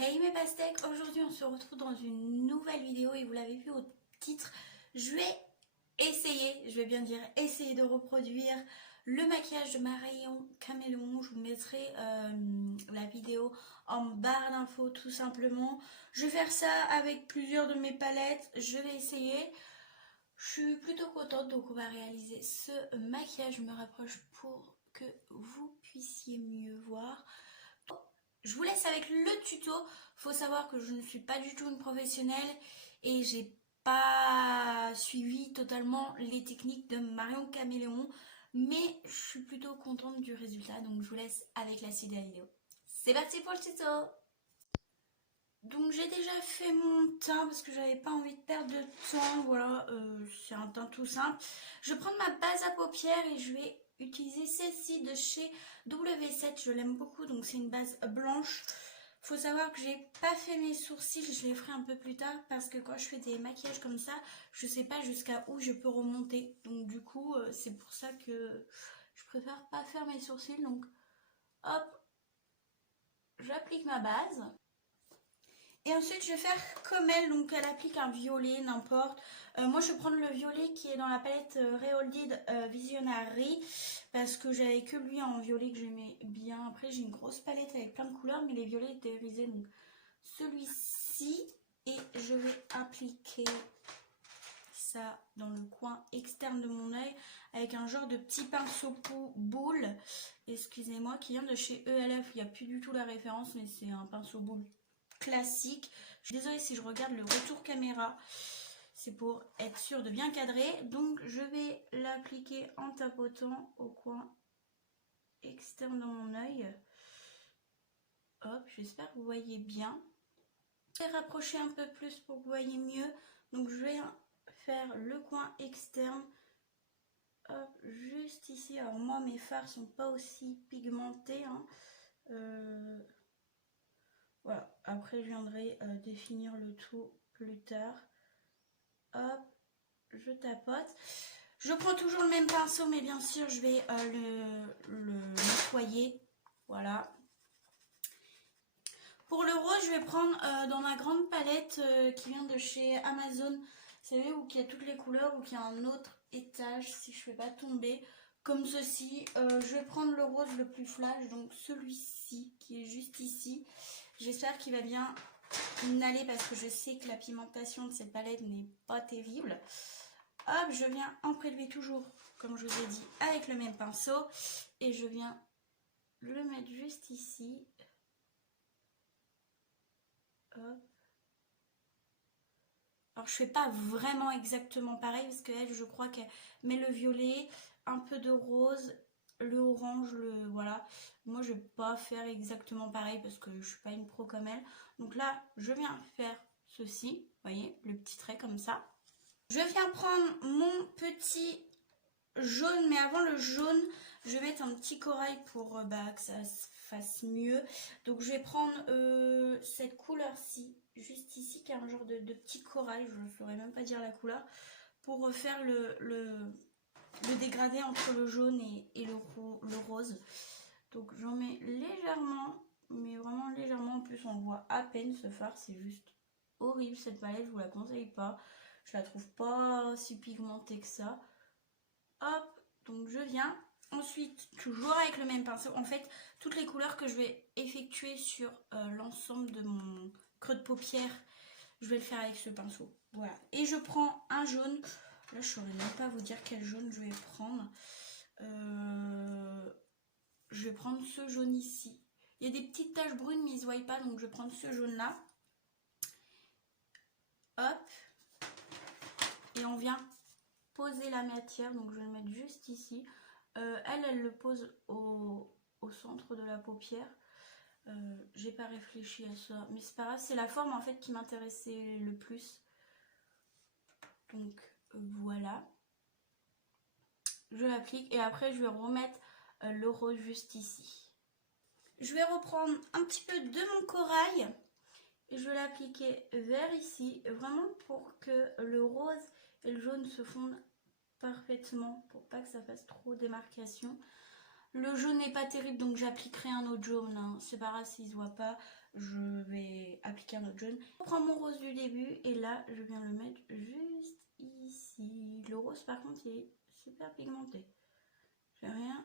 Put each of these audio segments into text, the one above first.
Hey mes pastèques, aujourd'hui on se retrouve dans une nouvelle vidéo et vous l'avez vu au titre, je vais bien dire essayer de reproduire le maquillage de Marion Caméléon. Je vous mettrai la vidéo en barre d'infos tout simplement. Je vais faire ça avec plusieurs de mes palettes, je vais essayer. Je suis plutôt contente, donc on va réaliser ce maquillage. Je me rapproche pour que vous puissiez mieux voir. Je vous laisse avec le tuto. Faut savoir que je ne suis pas du tout une professionnelle et j'ai pas suivi totalement les techniques de Marion Caméléon, mais je suis plutôt contente du résultat, donc je vous laisse avec la suite de la vidéo. C'est parti pour le tuto. Donc j'ai déjà fait mon teint parce que j'avais pas envie de perdre de temps. Voilà, c'est un teint tout simple. Je vais prendre ma base à paupières et je vais utiliser celle-ci de chez W7. Je l'aime beaucoup, donc c'est une base blanche. Faut savoir que j'ai pas fait mes sourcils, je les ferai un peu plus tard parce que quand je fais des maquillages comme ça, je sais pas jusqu'à où je peux remonter. Donc du coup, c'est pour ça que je préfère pas faire mes sourcils. Donc hop, j'applique ma base. Et ensuite, je vais faire comme elle, donc elle applique un violet, n'importe. Moi, je vais prendre le violet qui est dans la palette Reholded Visionary parce que j'avais que lui en violet que j'aimais bien. Après, j'ai une grosse palette avec plein de couleurs, mais les violets étaient irisés, donc celui-ci. Et je vais appliquer ça dans le coin externe de mon œil avec un genre de petit pinceau boule, excusez-moi, qui vient de chez ELF. Il n'y a plus du tout la référence, mais c'est un pinceau boule classique. Je suis désolée si je regarde le retour caméra, c'est pour être sûr de bien cadrer. Donc je vais l'appliquer en tapotant au coin externe de mon œil. Hop, j'espère que vous voyez bien. Je vais rapprocher un peu plus pour que vous voyez mieux. Donc je vais faire le coin externe. Hop, juste ici. Alors moi mes fards sont pas aussi pigmentés, hein. Voilà, après je viendrai définir le tout plus tard. Hop, je tapote. Je prends toujours le même pinceau, mais bien sûr je vais le nettoyer. Voilà. Pour le rose, je vais prendre dans ma grande palette qui vient de chez Amazon. Vous savez, où il y a toutes les couleurs, où il y a un autre étage, si je ne fais pas tomber, comme ceci. Je vais prendre le rose le plus flash, donc celui-ci, qui est juste ici. J'espère qu'il va bien aller parce que je sais que la pigmentation de cette palette n'est pas terrible. Hop, je viens en prélever toujours, comme je vous ai dit, avec le même pinceau. Et je viens le mettre juste ici. Hop. Alors je fais pas vraiment exactement pareil parce que elle, je crois qu'elle met le violet, un peu de rose, le orange, le voilà. Moi je vais pas faire exactement pareil parce que je suis pas une pro comme elle. Donc là je viens faire ceci, vous voyez, le petit trait comme ça. Je viens prendre mon petit jaune, mais avant le jaune je vais mettre un petit corail pour que ça se fasse mieux. Donc je vais prendre cette couleur-ci, juste ici, qui est un genre de petit corail, je ne saurais même pas dire la couleur, pour refaire le dégradé entre le jaune et le rose. Donc j'en mets légèrement, mais vraiment légèrement. En plus on voit à peine ce fard, c'est juste horrible cette palette, je vous la conseille pas. Je la trouve pas si pigmentée que ça. Hop, donc je viens. Ensuite, toujours avec le même pinceau, en fait, toutes les couleurs que je vais effectuer sur l'ensemble de mon creux de paupière, je vais le faire avec ce pinceau. Voilà. Et je prends un jaune. Là, je ne saurais même pas vous dire quel jaune je vais prendre. Je vais prendre ce jaune ici. Il y a des petites taches brunes, mais ils ne se voient pas, donc je vais prendre ce jaune-là. Hop. Et on vient poser la matière, donc je vais le mettre juste ici. Elle le pose au centre de la paupière. J'ai pas réfléchi à ça, mais c'est pas grave, c'est la forme en fait qui m'intéressait le plus. Donc voilà. Je l'applique et après je vais remettre le rose juste ici. Je vais reprendre un petit peu de mon corail et je vais l'appliquer vers ici, vraiment pour que le rose et le jaune se fondent parfaitement, pour pas que ça fasse trop démarcation. Le jaune n'est pas terrible, donc j'appliquerai un autre jaune, hein. C'est pas grave s'il se voit pas. je vais appliquer un autre jaune. Je prends mon rose du début et là je viens le mettre juste ici. Le rose par contre il est super pigmenté. J'ai rien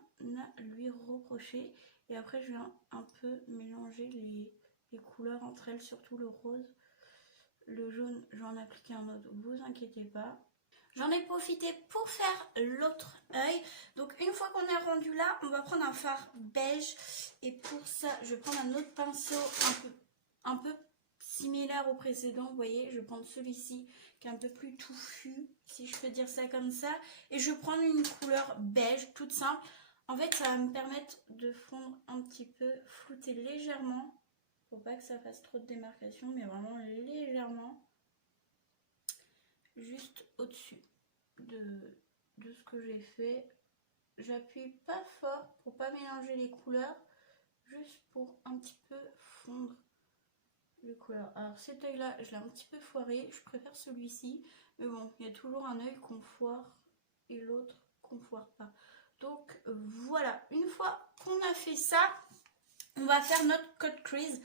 à lui reprocher. Et après je viens un peu mélanger les couleurs entre elles, surtout le rose. Le jaune, je vais en appliquer un autre, vous inquiétez pas. J'en ai profité pour faire l'autre œil. Donc une fois qu'on est rendu là, on va prendre un fard beige. Et pour ça, je vais prendre un autre pinceau un peu similaire au précédent. Vous voyez, je vais prendre celui-ci qui est un peu plus touffu, si je peux dire ça comme ça. Et je vais prendre une couleur beige, toute simple. En fait, ça va me permettre de fondre un petit peu, flouter légèrement. Faut pas que ça fasse trop de démarcation, mais vraiment légèrement. Juste au-dessus de ce que j'ai fait. J'appuie pas fort pour pas mélanger les couleurs, juste pour un petit peu fondre les couleurs. Alors cet œil là je l'ai un petit peu foiré, je préfère celui-ci, mais bon, il y a toujours un œil qu'on foire et l'autre qu'on foire pas. Donc voilà, une fois qu'on a fait ça, on va faire notre code crease.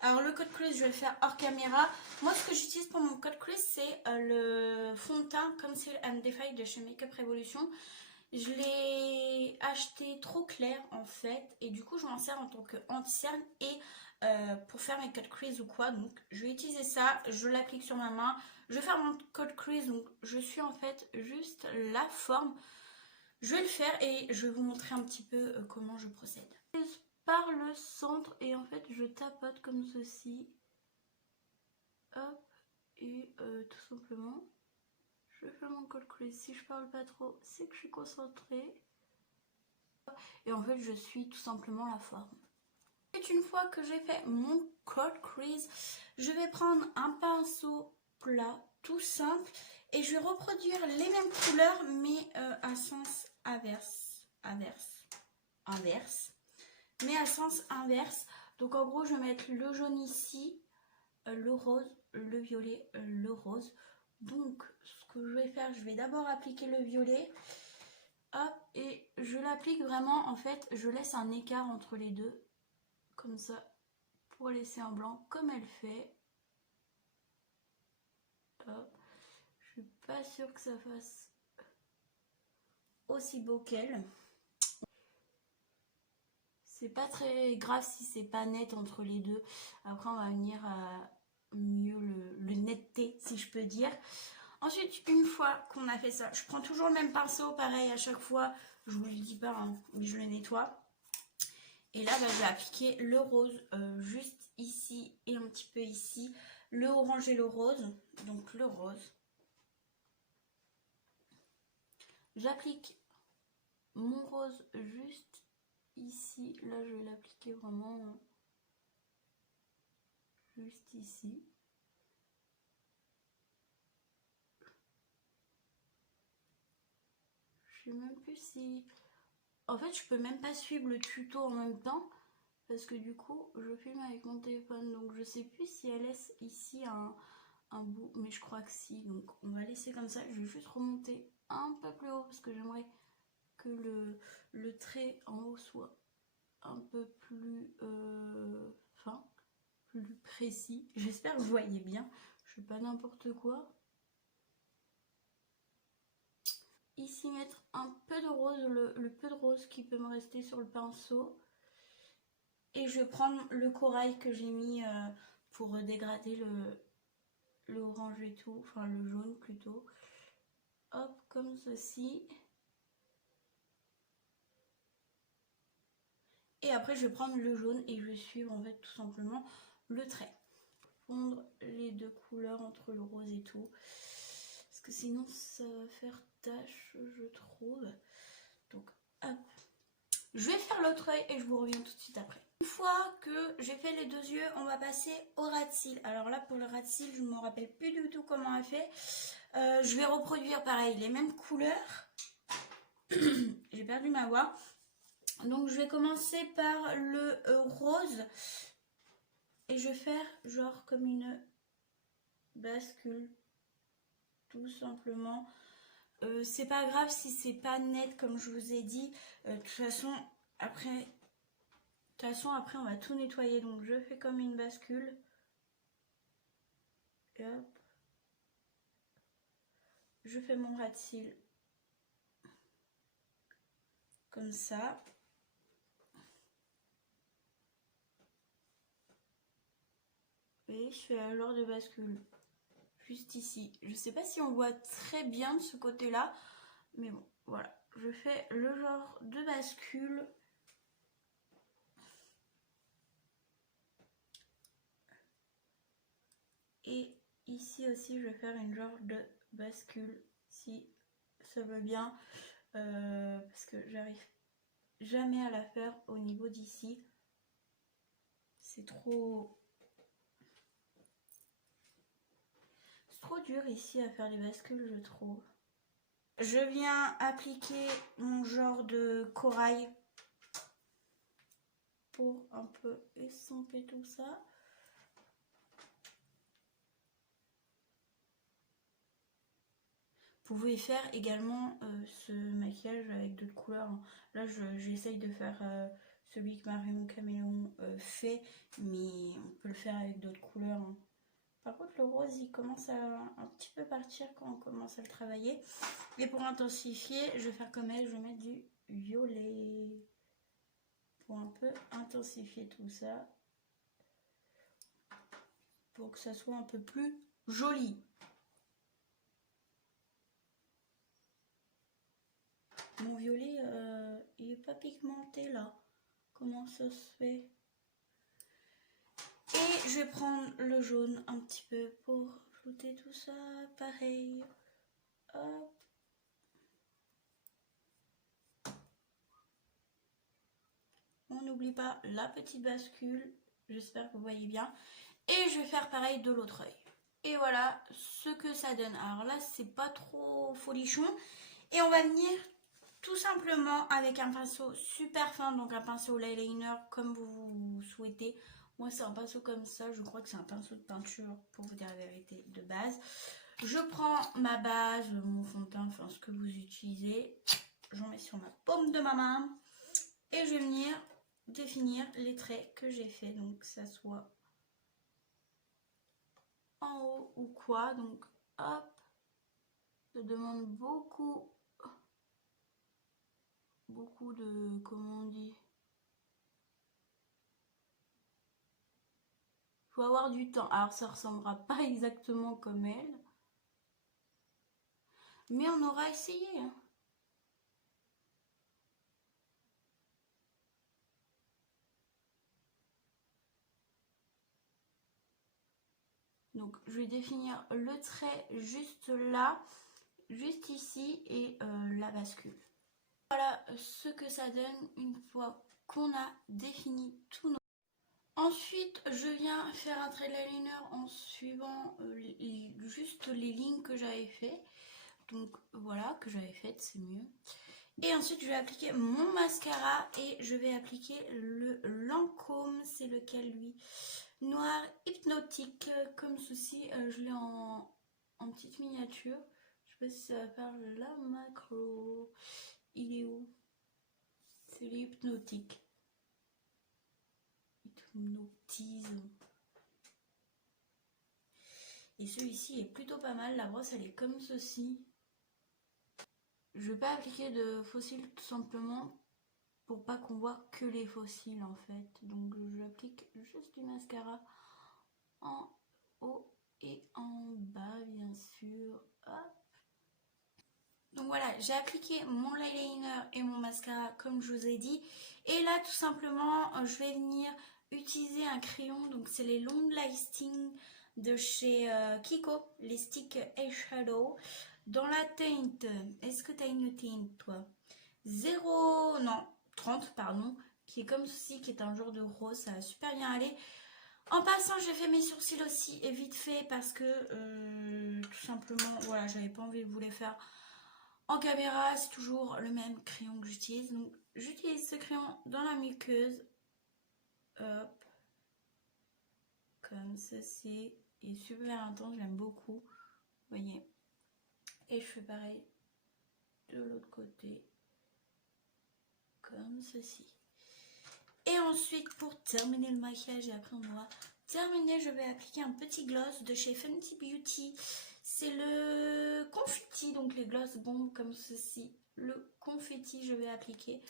Alors le code crease, je vais le faire hors caméra. Moi, ce que j'utilise pour mon code crease, c'est le fond de teint Conceal and Define de chez Makeup Revolution. Je l'ai acheté trop clair en fait, et du coup je m'en sers en tant que anti-cerne et pour faire mes code crease ou quoi. Donc je vais utiliser ça, je l'applique sur ma main. Je vais faire mon code crease, donc je suis en fait juste la forme. Je vais le faire et je vais vous montrer un petit peu comment je procède. Par le centre et en fait je tapote comme ceci, hop, et tout simplement je fais mon code crease. Si je parle pas trop, c'est que je suis concentrée et en fait je suis tout simplement la forme. Et une fois que j'ai fait mon code crease, je vais prendre un pinceau plat tout simple et je vais reproduire les mêmes couleurs mais à sens inverse, mais à sens inverse. Donc en gros je vais mettre le jaune ici, le rose, le violet, le rose. Donc ce que je vais faire, je vais d'abord appliquer le violet, hop, et je l'applique vraiment, en fait je laisse un écart entre les deux comme ça pour laisser un blanc comme elle fait. Hop. Je suis pas sûre que ça fasse aussi beau qu'elle. C'est pas très grave si c'est pas net entre les deux. Après on va venir à mieux le netteté, si je peux dire. Ensuite, une fois qu'on a fait ça, je prends toujours le même pinceau, pareil à chaque fois. Je vous le dis pas, hein, mais je le nettoie. Et là, bah, je vais appliquer le rose juste ici et un petit peu ici. Le orange et le rose. Donc le rose. J'applique mon rose juste ici. Là, je vais l'appliquer vraiment juste ici. Je sais même plus si... En fait, je peux même pas suivre le tuto en même temps. Parce que du coup, je filme avec mon téléphone. Donc, je sais plus si elle laisse ici un bout. Mais je crois que si. Donc, on va laisser comme ça. Je vais juste remonter un peu plus haut. Parce que j'aimerais que le trait en haut soit un peu plus fin. Plus précis. J'espère que vous voyez bien. Je fais pas n'importe quoi. Ici, mettre un peu de rose. Le peu de rose qui peut me rester sur le pinceau. Et je vais prendre le corail que j'ai mis pour dégrader le orange et tout, enfin le jaune plutôt. Hop, comme ceci. Et après je vais prendre le jaune et je vais suivre en fait tout simplement le trait. Fondre les deux couleurs entre le rose et tout. Parce que sinon ça va faire tache, je trouve. Donc hop. Je vais faire l'autre œil et je vous reviens tout de suite après. Une fois que j'ai fait les deux yeux, on va passer au ras de cils. Alors là, pour le ras de cils, je ne me rappelle plus du tout comment elle fait. Je vais reproduire pareil, les mêmes couleurs. J'ai perdu ma voix. Donc je vais commencer par le rose. Et je vais faire genre comme une bascule. Tout simplement. C'est pas grave si c'est pas net comme je vous ai dit. De toute façon, après... toute façon, après, on va tout nettoyer. Donc, je fais comme une bascule. Et hop. Je fais mon ras de cils. Comme ça. Et je fais un genre de bascule. Juste ici. Je sais pas si on voit très bien de ce côté-là. Mais bon, voilà. Je fais le genre de bascule. Et ici aussi, je vais faire une genre de bascule, si ça veut bien, parce que j'arrive jamais à la faire au niveau d'ici. C'est trop dur ici à faire les bascules, je trouve. Je viens appliquer mon genre de corail pour un peu estomper tout ça. Vous pouvez faire également ce maquillage avec d'autres couleurs. Là, j'essaye de faire celui que Marion Caméléon fait, mais on peut le faire avec d'autres couleurs. Par contre, le rose, il commence à un petit peu partir quand on commence à le travailler. Et pour intensifier, je vais faire comme elle, je vais mettre du violet. Pour un peu intensifier tout ça. Pour que ça soit un peu plus joli. Mon violet, il est pas pigmenté là. Comment ça se fait? Et je vais prendre le jaune un petit peu pour ajouter tout ça. Pareil. Hop. On n'oublie pas la petite bascule. J'espère que vous voyez bien. Et je vais faire pareil de l'autre œil. Et voilà ce que ça donne. Alors là, c'est pas trop folichon. Et on va venir tout simplement avec un pinceau super fin. Donc un pinceau eyeliner comme vous souhaitez. Moi, c'est un pinceau comme ça. Je crois que c'est un pinceau de peinture, pour vous dire la vérité, de base. Je prends ma base, mon fond de teint, enfin ce que vous utilisez. J'en mets sur ma paume de ma main. Et je vais venir définir les traits que j'ai fait. Donc que ça soit en haut ou quoi. Donc hop. Ça demande beaucoup de, comment on dit, faut avoir du temps. Alors ça ressemblera pas exactement comme elle, mais on aura essayé, hein. Donc je vais définir le trait juste là, juste ici, et la bascule. Voilà ce que ça donne une fois qu'on a défini tout nos... Ensuite, je viens faire un trait de liner en suivant juste les lignes que j'avais fait. Donc voilà, que j'avais faites, c'est mieux. Et ensuite, je vais appliquer mon mascara et je vais appliquer le Lancôme. C'est lequel, lui? Noir hypnotique, comme ceci. Je l'ai en petite miniature. Je sais pas si ça va faire la macro. Il est où? C'est l'hypnotique. Hypnotise. Et celui-ci est plutôt pas mal. La brosse, elle est comme ceci. Je vais pas appliquer de fossiles tout simplement pour pas qu'on voit que les fossiles en fait. Donc j'applique juste du mascara en haut et en bas bien sûr. Hop. Donc voilà, j'ai appliqué mon eyeliner et mon mascara comme je vous ai dit. Et là tout simplement, je vais venir utiliser un crayon. Donc c'est les Long Lasting de chez Kiko, les sticks eyeshadow. Dans la teinte, est-ce que tu as une teinte toi? 0, non, 30 pardon, qui est comme ceci, qui est un genre de rose, ça va super bien aller. En passant, j'ai fait mes sourcils aussi, et vite fait, parce que tout simplement, voilà, j'avais pas envie de vous les faire en caméra. C'est toujours le même crayon que j'utilise. Donc, j'utilise ce crayon dans la muqueuse. Hop. Comme ceci. Il est super intense, j'aime beaucoup. Vous voyez. Et je fais pareil de l'autre côté. Comme ceci. Et Et ensuite, pour terminer le maquillage et après on va terminer, je vais appliquer un petit gloss de chez Fenty Beauty. C'est le confetti, donc les gloss bombes comme ceci. Le confetti, je vais appliquer.